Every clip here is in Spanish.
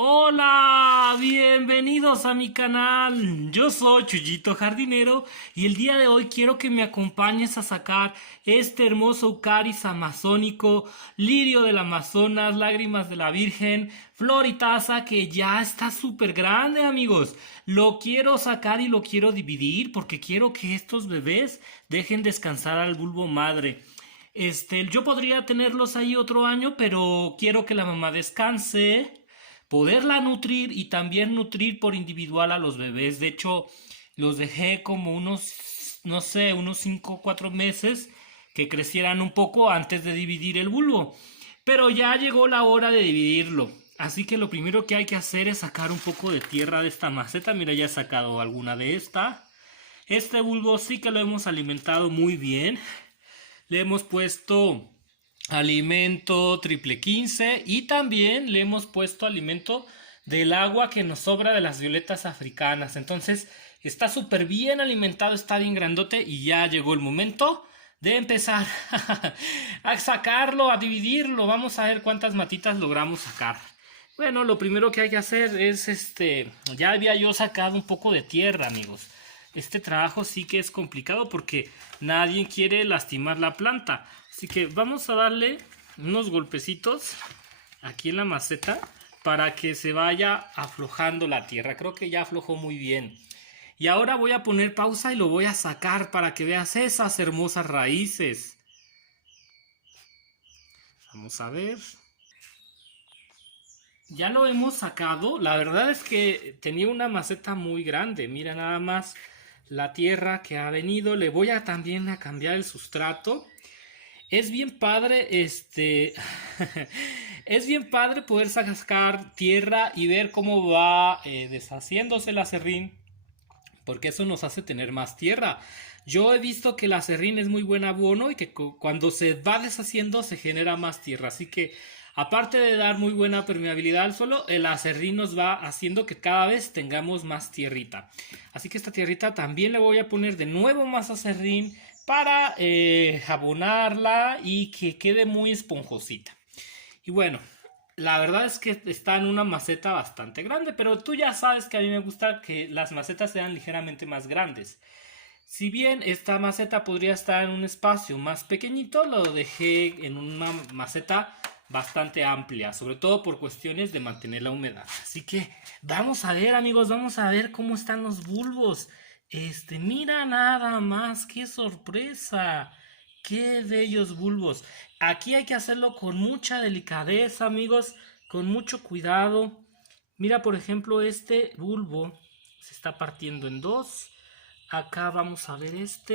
Hola, bienvenidos a mi canal. Yo soy Chuyito Jardinero y el día de hoy quiero que me acompañes a sacar este hermoso Eucaris amazónico, lirio del Amazonas, lágrimas de la Virgen, floritaza que ya está súper grande, amigos. Lo quiero sacar y lo quiero dividir porque quiero que estos bebés dejen descansar al bulbo madre. Yo podría tenerlos ahí otro año, pero quiero que la mamá descanse, poderla nutrir y también nutrir por individual a los bebés. De hecho, los dejé como unos, no sé, unos 5 o 4 meses que crecieran un poco antes de dividir el bulbo. Pero ya llegó la hora de dividirlo. Así que lo primero que hay que hacer es sacar un poco de tierra de esta maceta. Mira, ya he sacado alguna de esta. Este bulbo sí que lo hemos alimentado muy bien. Le hemos puesto alimento triple 15 y también le hemos puesto alimento del agua que nos sobra de las violetas africanas. Entonces está súper bien alimentado, está bien grandote y ya llegó el momento de empezar a sacarlo, a dividirlo. Vamos a ver cuántas matitas logramos sacar. Bueno, lo primero que hay que hacer es ya había yo sacado un poco de tierra, amigos. Este trabajo sí que es complicado porque nadie quiere lastimar la planta. Así que vamos a darle unos golpecitos aquí en la maceta para que se vaya aflojando la tierra. Creo que ya aflojó muy bien. Y ahora voy a poner pausa y lo voy a sacar para que veas esas hermosas raíces. Vamos a ver. Ya lo hemos sacado. La verdad es que tenía una maceta muy grande. Mira nada más la tierra que ha venido. Le voy a también a cambiar el sustrato. Es bien padre, es bien padre poder sacar tierra y ver cómo va deshaciéndose el acerrín, porque eso nos hace tener más tierra. Yo he visto que el acerrín es muy buen abono y que cuando se va deshaciendo se genera más tierra. Así que aparte de dar muy buena permeabilidad al suelo, el acerrín nos va haciendo que cada vez tengamos más tierrita. Así que esta tierrita también le voy a poner de nuevo más acerrín para abonarla y que quede muy esponjosita. Y bueno, la verdad es que está en una maceta bastante grande, pero tú ya sabes que a mí me gusta que las macetas sean ligeramente más grandes. Si bien esta maceta podría estar en un espacio más pequeñito, lo dejé en una maceta bastante amplia, sobre todo por cuestiones de mantener la humedad. Así que vamos a ver, amigos, vamos a ver cómo están los bulbos. Mira nada más, qué sorpresa, qué bellos bulbos. Aquí hay que hacerlo con mucha delicadeza, amigos, con mucho cuidado. Mira, por ejemplo, este bulbo se está partiendo en dos. Acá vamos a ver esto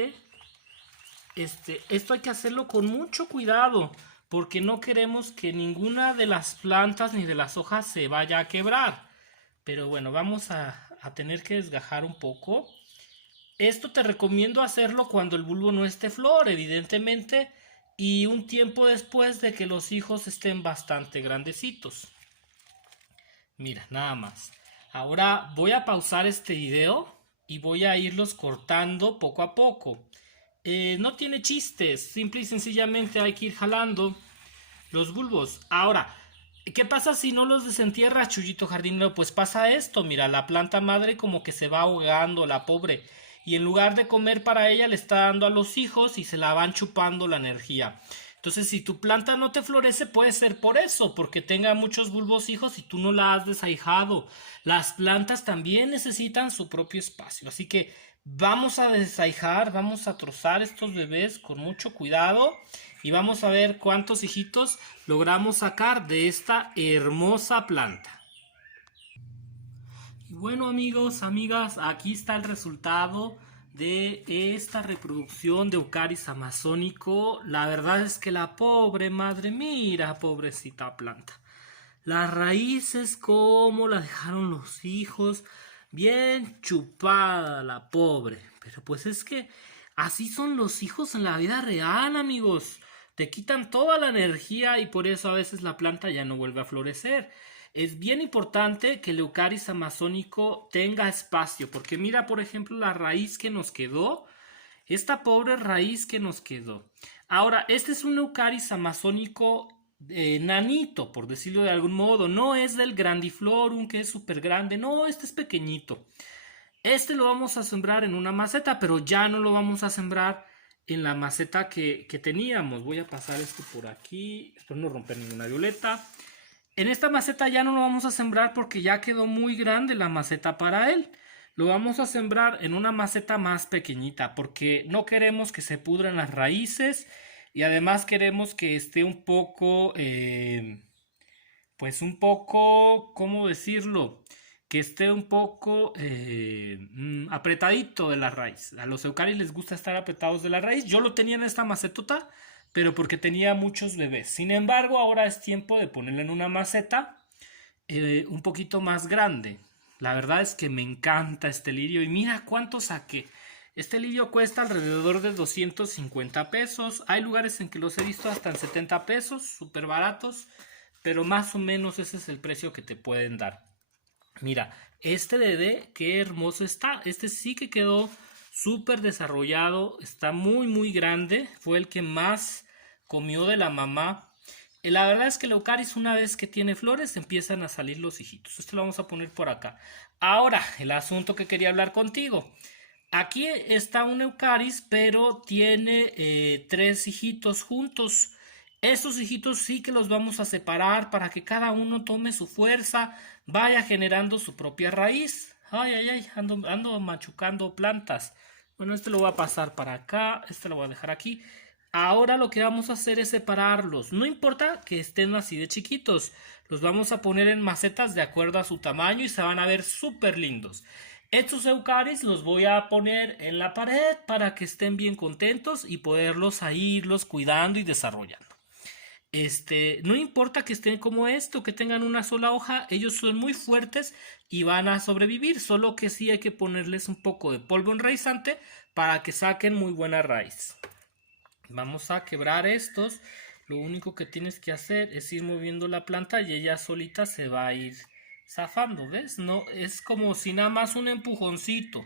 hay que hacerlo con mucho cuidado, porque no queremos que ninguna de las plantas ni de las hojas se vaya a quebrar. Pero bueno, vamos a tener que desgajar un poco. Esto te recomiendo hacerlo cuando el bulbo no esté flor, evidentemente, y un tiempo después de que los hijos estén bastante grandecitos. Mira, nada más. Ahora voy a pausar este video y voy a irlos cortando poco a poco. No tiene chistes, simple y sencillamente hay que ir jalando los bulbos. Ahora, ¿qué pasa si no los desentierras, Chuyito Jardinero? Pues pasa esto, mira, la planta madre como que se va ahogando, la pobre. Y en lugar de comer para ella, le está dando a los hijos y se la van chupando la energía. Entonces, si tu planta no te florece, puede ser por eso, porque tenga muchos bulbos hijos y tú no la has desahijado. Las plantas también necesitan su propio espacio. Así que vamos a desahijar, vamos a trozar estos bebés con mucho cuidado y vamos a ver cuántos hijitos logramos sacar de esta hermosa planta. Y bueno, amigos, amigas, aquí está el resultado de esta reproducción de Eucaris amazónico. La verdad es que la pobre madre, mira, pobrecita planta. Las raíces, como la dejaron los hijos, bien chupada la pobre. Pero pues es que así son los hijos en la vida real, amigos. Te quitan toda la energía y por eso a veces la planta ya no vuelve a florecer. Es bien importante que el Eucaris amazónico tenga espacio, porque mira, por ejemplo, la raíz que nos quedó, esta pobre raíz que nos quedó. Ahora, este es un Eucaris amazónico nanito, por decirlo de algún modo. No es del grandiflorum, que es súper grande. No, este es pequeñito. Este lo vamos a sembrar en una maceta, pero ya no lo vamos a sembrar en la maceta que teníamos. Voy a pasar esto por aquí. Espero no romper ninguna violeta. En esta maceta ya no lo vamos a sembrar porque ya quedó muy grande la maceta para él. Lo vamos a sembrar en una maceta más pequeñita porque no queremos que se pudran las raíces y además queremos que esté un poco, pues un poco, ¿cómo decirlo? Que esté un poco apretadito de la raíz. A los eucaris les gusta estar apretados de la raíz. Yo lo tenía en esta macetota, pero porque tenía muchos bebés. Sin embargo, ahora es tiempo de ponerlo en una maceta un poquito más grande. La verdad es que me encanta este lirio y mira cuánto saqué. Este lirio cuesta alrededor de 250 pesos. Hay lugares en que los he visto hasta en 70 pesos, súper baratos, pero más o menos ese es el precio que te pueden dar. Mira, este bebé, qué hermoso está. Este sí que quedó súper desarrollado, está muy muy grande. Fue el que más comió de la mamá. La verdad es que el eucaris una vez que tiene flores empiezan a salir los hijitos. Este lo vamos a poner por acá. Ahora, el asunto que quería hablar contigo. Aquí está un eucaris, pero tiene 3 hijitos juntos. Estos hijitos sí que los vamos a separar para que cada uno tome su fuerza, vaya generando su propia raíz. Ay, ay, ay, ando machucando plantas. Bueno, este lo voy a pasar para acá, este lo voy a dejar aquí. Ahora lo que vamos a hacer es separarlos. No importa que estén así de chiquitos. Los vamos a poner en macetas de acuerdo a su tamaño y se van a ver súper lindos. Estos eucaris los voy a poner en la pared para que estén bien contentos y poderlos irlos cuidando y desarrollando. No importa que estén como esto, que tengan una sola hoja, ellos son muy fuertes y van a sobrevivir, solo que sí hay que ponerles un poco de polvo enraizante para que saquen muy buena raíz. Vamos a quebrar estos. Lo único que tienes que hacer es ir moviendo la planta y ella solita se va a ir zafando, ¿ves? No, es como si nada más un empujoncito.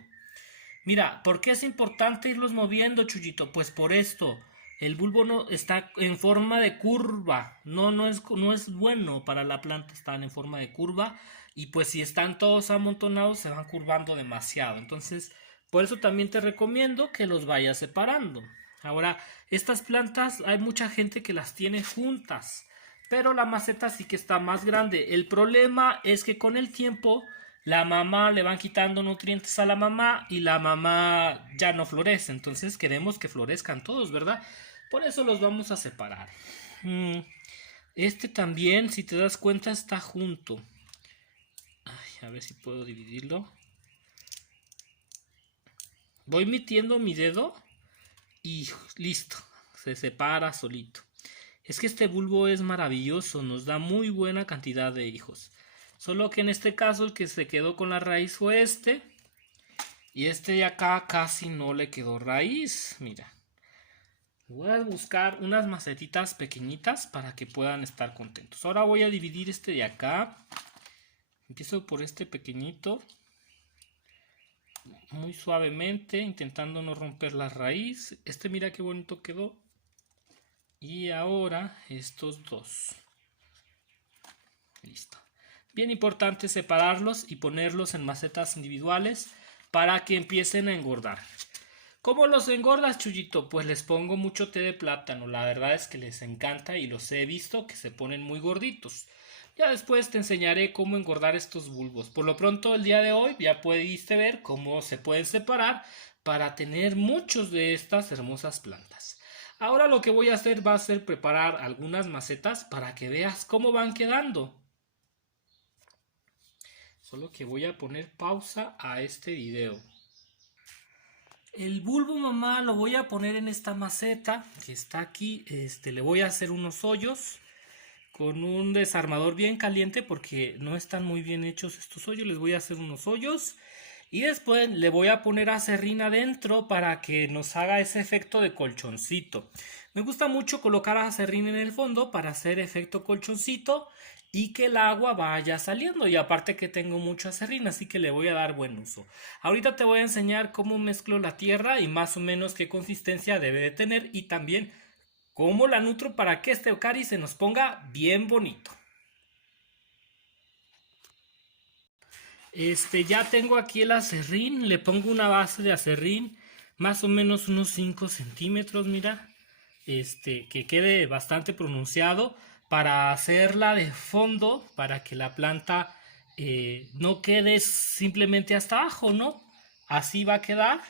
Mira, ¿por qué es importante irlos moviendo, Chuyito? Pues por esto. El bulbo no está en forma de curva. No es bueno para la planta estar en forma de curva. Y pues si están todos amontonados se van curvando demasiado. Entonces, por eso también te recomiendo que los vayas separando. Ahora, estas plantas hay mucha gente que las tiene juntas. Pero la maceta sí que está más grande. El problema es que con el tiempo la mamá le van quitando nutrientes a la mamá y la mamá ya no florece. Entonces queremos que florezcan todos, ¿verdad? Por eso los vamos a separar. Este también, si te das cuenta, está junto. Ay, a ver si puedo dividirlo. Voy metiendo mi dedo y listo. Se separa solito. Es que este bulbo es maravilloso, nos da muy buena cantidad de hijos. Solo que en este caso el que se quedó con la raíz fue este. Y este de acá casi no le quedó raíz. Mira. Voy a buscar unas macetitas pequeñitas para que puedan estar contentos. Ahora voy a dividir este de acá. Empiezo por este pequeñito. Muy suavemente, intentando no romper la raíz. Este mira qué bonito quedó. Y ahora estos dos. Listo. Bien importante separarlos y ponerlos en macetas individuales para que empiecen a engordar. ¿Cómo los engordas, Chuyito? Pues les pongo mucho té de plátano. La verdad es que les encanta y los he visto que se ponen muy gorditos. Ya después te enseñaré cómo engordar estos bulbos. Por lo pronto, el día de hoy ya pudiste ver cómo se pueden separar para tener muchos de estas hermosas plantas. Ahora lo que voy a hacer va a ser preparar algunas macetas para que veas cómo van quedando. Solo que voy a poner pausa a este video. El bulbo, mamá, lo voy a poner en esta maceta que está aquí. Le voy a hacer unos hoyos con un desarmador bien caliente porque no están muy bien hechos estos hoyos. Les voy a hacer unos hoyos. Y después le voy a poner aserrín adentro para que nos haga ese efecto de colchoncito. Me gusta mucho colocar aserrín en el fondo para hacer efecto colchoncito y que el agua vaya saliendo. Y aparte que tengo mucho aserrín, así que le voy a dar buen uso. Ahorita te voy a enseñar cómo mezclo la tierra y más o menos qué consistencia debe de tener y también ¿Cómo la nutro para que este eucaris se nos ponga bien bonito? Ya tengo aquí el acerrín, le pongo una base de acerrín, más o menos unos 5 centímetros, mira, que quede bastante pronunciado para hacerla de fondo, para que la planta no quede simplemente hasta abajo, ¿no? Así va a quedar.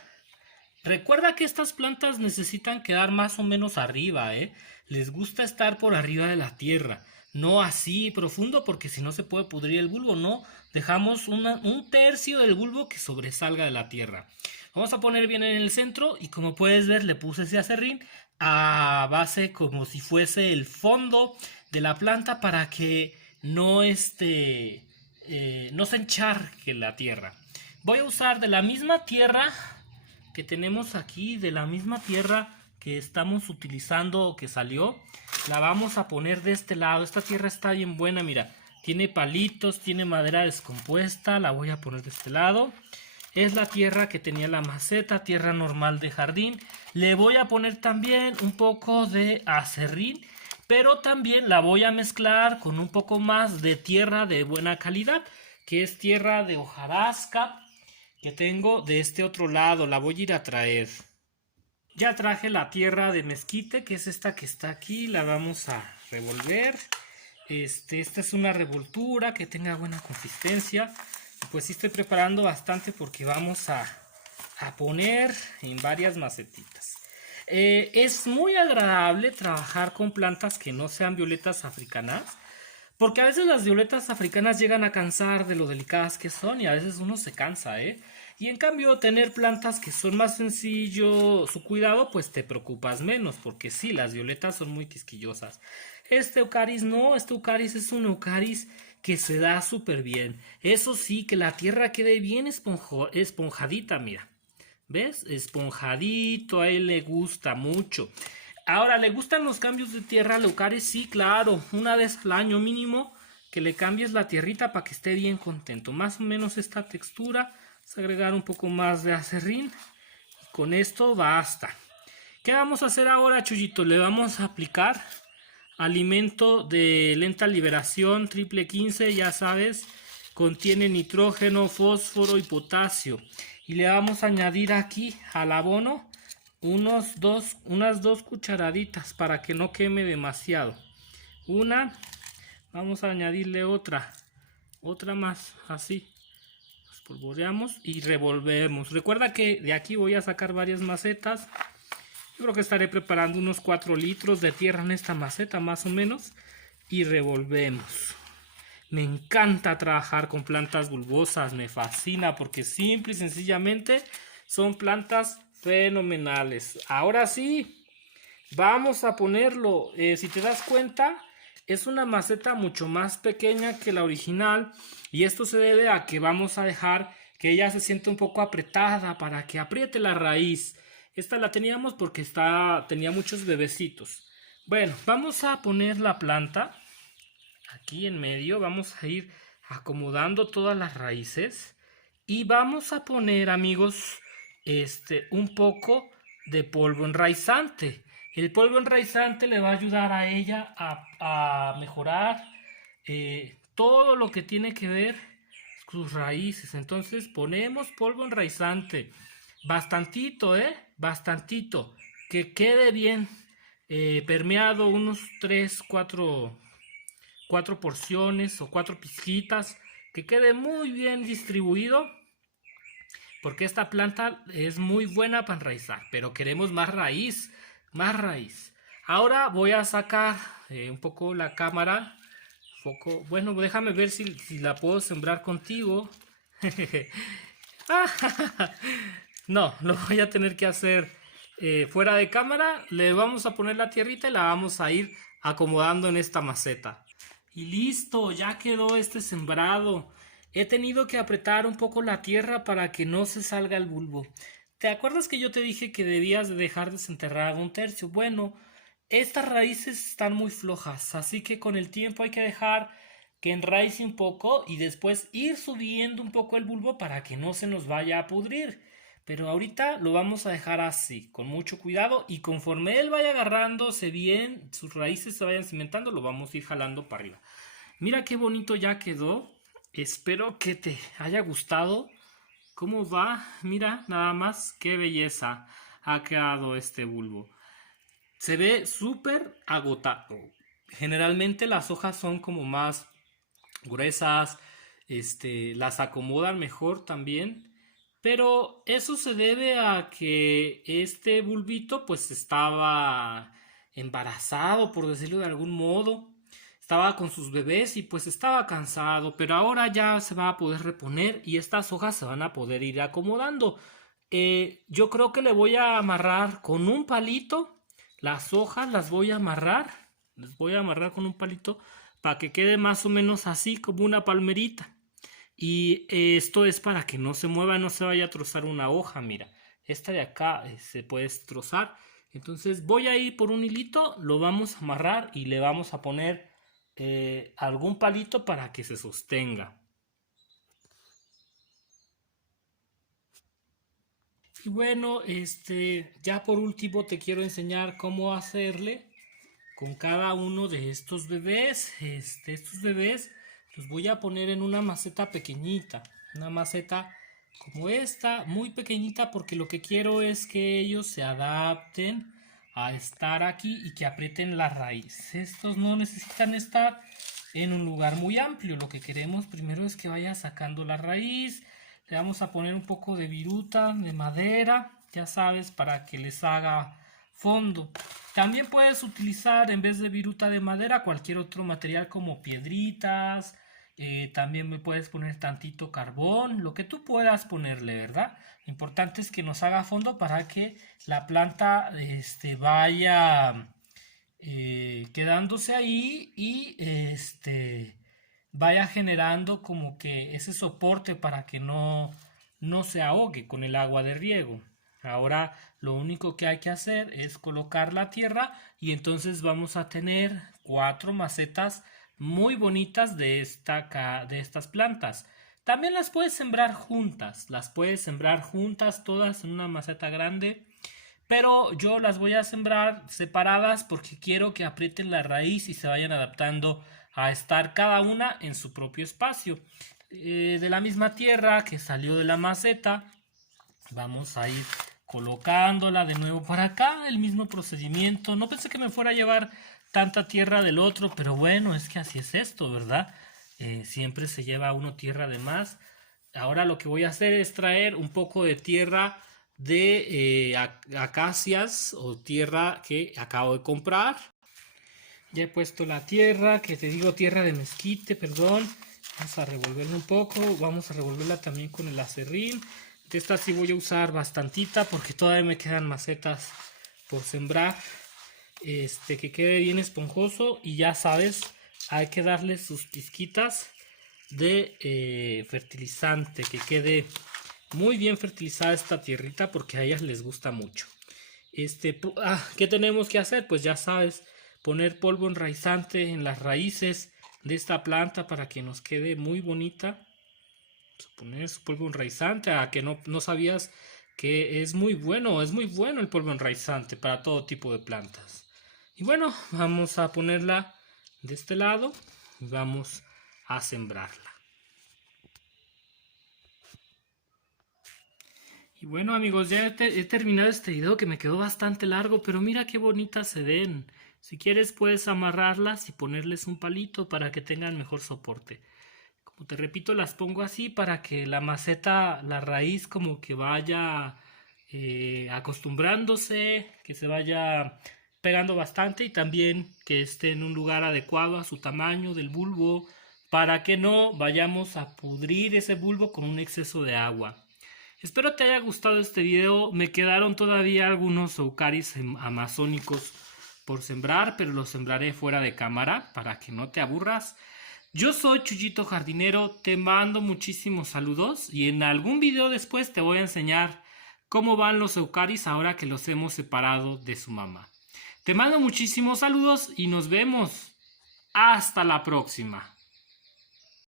Recuerda que estas plantas necesitan quedar más o menos arriba, ¿eh? Les gusta estar por arriba de la tierra, no así profundo porque si no se puede pudrir el bulbo, no. Dejamos un tercio del bulbo que sobresalga de la tierra. Vamos a poner bien en el centro y como puedes ver le puse ese acerrín a base como si fuese el fondo de la planta para que no no se encharque la tierra. Voy a usar de la misma tierra que tenemos aquí, de la misma tierra que estamos utilizando o que salió, la vamos a poner de este lado. Esta tierra está bien buena, mira, tiene palitos, tiene madera descompuesta, la voy a poner de este lado. Es la tierra que tenía la maceta, tierra normal de jardín. Le voy a poner también un poco de acerrín, pero también la voy a mezclar con un poco más de tierra de buena calidad, que es tierra de hojarasca, que tengo de este otro lado. La voy a ir a traer. Ya traje la tierra de mezquite, que es esta que está aquí. La vamos a revolver. Esta es una revoltura que tenga buena consistencia. Pues sí estoy preparando bastante porque vamos a poner en varias macetitas. Es muy agradable trabajar con plantas que no sean violetas africanas, porque a veces las violetas africanas llegan a cansar de lo delicadas que son y a veces uno se cansa, ¿eh? Y en cambio tener plantas que son más sencillo su cuidado, pues te preocupas menos, porque sí, las violetas son muy quisquillosas. Este eucaris no, este eucaris es un eucaris que se da súper bien. Eso sí, que la tierra quede bien esponjadita, mira. ¿Ves? Esponjadito, a él le gusta mucho. Ahora, ¿le gustan los cambios de tierra al eucaris? Sí, claro, una vez al año mínimo que le cambies la tierrita para que esté bien contento. Más o menos esta textura, vamos a agregar un poco más de acerrín. Con esto basta. ¿Qué vamos a hacer ahora, Chuyito? Le vamos a aplicar alimento de lenta liberación triple 15, ya sabes, contiene nitrógeno, fósforo y potasio. Y le vamos a añadir aquí al abono unas 2 cucharaditas para que no queme demasiado. Vamos a añadirle otra más, así. Espolvoreamos y revolvemos. Recuerda que de aquí voy a sacar varias macetas. Yo creo que estaré preparando unos 4 litros de tierra en esta maceta más o menos. Y revolvemos. Me encanta trabajar con plantas bulbosas, me fascina porque simple y sencillamente son plantas fenomenales. Ahora sí, vamos a ponerlo. Si te das cuenta, es una maceta mucho más pequeña que la original y esto se debe a que vamos a dejar que ella se siente un poco apretada para que apriete la raíz. Esta la teníamos porque tenía muchos bebecitos. Bueno, vamos a poner la planta aquí en medio. Vamos a ir acomodando todas las raíces y vamos a poner, amigos, un poco de polvo enraizante. El polvo enraizante le va a ayudar a ella a mejorar todo lo que tiene que ver sus raíces. Entonces ponemos polvo enraizante, bastantito, bastantito, que quede bien permeado, unos 3, 4 porciones o 4 pizquitas, que quede muy bien distribuido, porque esta planta es muy buena para enraizar, pero queremos más raíz, más raíz. Ahora voy a sacar un poco la cámara, bueno, déjame ver si la puedo sembrar contigo. No, lo voy a tener que hacer fuera de cámara. Le vamos a poner la tierrita y la vamos a ir acomodando en esta maceta. Y listo, ya quedó este sembrado. He tenido que apretar un poco la tierra para que no se salga el bulbo. ¿Te acuerdas que yo te dije que debías de dejar desenterrado un tercio? Bueno, estas raíces están muy flojas, así que con el tiempo hay que dejar que enraice un poco y después ir subiendo un poco el bulbo para que no se nos vaya a pudrir. Pero ahorita lo vamos a dejar así, con mucho cuidado, y conforme él vaya agarrándose bien, sus raíces se vayan cimentando, lo vamos a ir jalando para arriba. Mira qué bonito ya quedó. Espero que te haya gustado. ¿Cómo va? Mira, nada más, qué belleza ha quedado este bulbo. Se ve súper agotado. Generalmente las hojas son como más gruesas, las acomodan mejor también. Pero eso se debe a que este bulbito pues estaba embarazado, por decirlo de algún modo. Estaba con sus bebés y pues estaba cansado, pero ahora ya se va a poder reponer y estas hojas se van a poder ir acomodando. Yo creo que le voy a amarrar con un palito. Las hojas las voy a amarrar. Les voy a amarrar con un palito para que quede más o menos así como una palmerita. Y esto es para que no se mueva, no se vaya a trozar una hoja. Mira, esta de acá se puede trozar. Entonces voy a ir por un hilito, lo vamos a amarrar y le vamos a poner algún palito para que se sostenga. Y bueno, ya por último te quiero enseñar cómo hacerle con cada uno de estos bebés. Estos bebés los voy a poner en una maceta pequeñita, una maceta como esta, muy pequeñita, porque lo que quiero es que ellos se adapten a estar aquí y que aprieten la raíz. Estos no necesitan estar en un lugar muy amplio. Lo que queremos primero es que vaya sacando la raíz. Le vamos a poner un poco de viruta de madera, ya sabes, para que les haga fondo. También puedes utilizar en vez de viruta de madera cualquier otro material como piedritas. También me puedes poner tantito carbón, lo que tú puedas ponerle, ¿verdad? Lo importante es que nos haga fondo para que la planta vaya quedándose ahí y vaya generando como que ese soporte para que no se ahogue con el agua de riego. Ahora lo único que hay que hacer es colocar la tierra y entonces vamos a tener 4 macetas muy bonitas de estas plantas. También las puedes sembrar juntas, todas en una maceta grande, pero yo las voy a sembrar separadas porque quiero que aprieten la raíz y se vayan adaptando a estar cada una en su propio espacio. De la misma tierra que salió de la maceta, vamos a ir colocándola de nuevo para acá, el mismo procedimiento. No pensé que me fuera a llevar tanta tierra del otro, pero bueno, es que así es esto, ¿verdad? Siempre se lleva uno tierra de más. Ahora lo que voy a hacer es traer un poco de tierra de acacias o tierra que acabo de comprar. Ya he puesto la tierra, que te digo tierra de mezquite, perdón. Vamos a revolverla un poco, vamos a revolverla también con el aserrín. De esta sí voy a usar bastantita porque todavía me quedan macetas por sembrar. Que quede bien esponjoso y ya sabes, hay que darle sus pizquitas de fertilizante, que quede muy bien fertilizada esta tierrita porque a ellas les gusta mucho. ¿Qué tenemos que hacer? Pues ya sabes, poner polvo enraizante en las raíces de esta planta para que nos quede muy bonita. Poner su polvo enraizante, a que no sabías que es muy bueno el polvo enraizante para todo tipo de plantas. Y bueno, vamos a ponerla de este lado y vamos a sembrarla. Y bueno amigos, ya he terminado este video que me quedó bastante largo, pero mira qué bonitas se ven. Si quieres puedes amarrarlas y ponerles un palito para que tengan mejor soporte. Como te repito, las pongo así para que la maceta, la raíz como que vaya acostumbrándose, que se vaya pegando bastante y también que esté en un lugar adecuado a su tamaño del bulbo para que no vayamos a pudrir ese bulbo con un exceso de agua. Espero te haya gustado este video. Me quedaron todavía algunos eucaris amazónicos por sembrar, pero los sembraré fuera de cámara para que no te aburras. Yo soy Chuyito Jardinero, te mando muchísimos saludos y en algún video después te voy a enseñar cómo van los eucaris ahora que los hemos separado de su mamá. Te mando muchísimos saludos y nos vemos. Hasta la próxima.